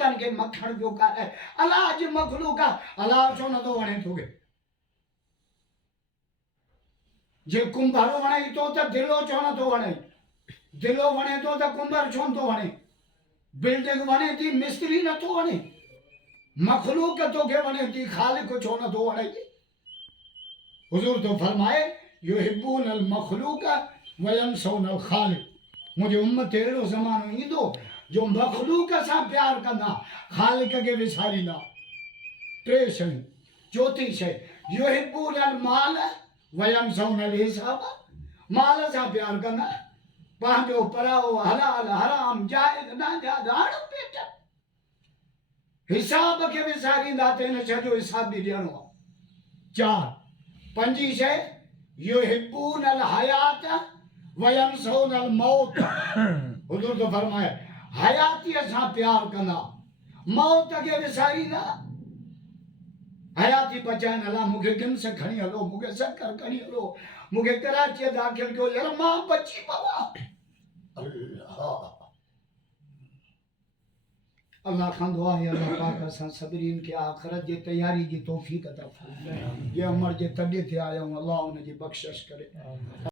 पूतन के मखण जो का है अल्लाह जे मखलूक अल्लाह छो न तो वणे तोखे जे कुंभारो वणे तो त दिलो छो न तो वणे दिलो वणे तो त कुंभार छो न तो वणे बिल्डिंग वणे थी मिस्त्री न तो वणे मखलूक तोखे वणे थी खालिक छो न तो वणे हुजूर तो फरमाए युहिब्बून अल मखलूक व यंसौन अल खालिक मुझे उम्मत अहिड़ो ज़मानो ईंदो जो मखलूक सां प्यार कंदा खालिक खे विसारींदा टे शयूं चौथी शइ युहिब्बून अल माल व यंसौन अल हिसाब माल सां प्यार कंदा पंहिंजो पराओ हलाल हराम जाइज़ नाजाइज़ हर पेट हिसाब खे विसारींदा त हिन शइ जो हिसाब बि ॾियणो आहे चार पंजी शइ युहिब्बून अल हयात व यंसौन अल मौत हुजूर तो फरमाए हयातीअ सां प्यार कंदा मौत खे विसारींदा हयाती बचाइण लाइ मूंखे गिम्स खणी हलो मूंखे शक्कर खणी हलो मूंखे कराचीअ दाख़िल कयो यार मां बची पवां अल्लाह खां दुआ है अल्लाह पाक असां सभिनीनि खे आख़िरत जी तयारी जी तौफ़ीक़ अता फरमाए जे उमिरि जे तॾे ते आया आहियूं अल्लाह उन जी बख़्शिश करे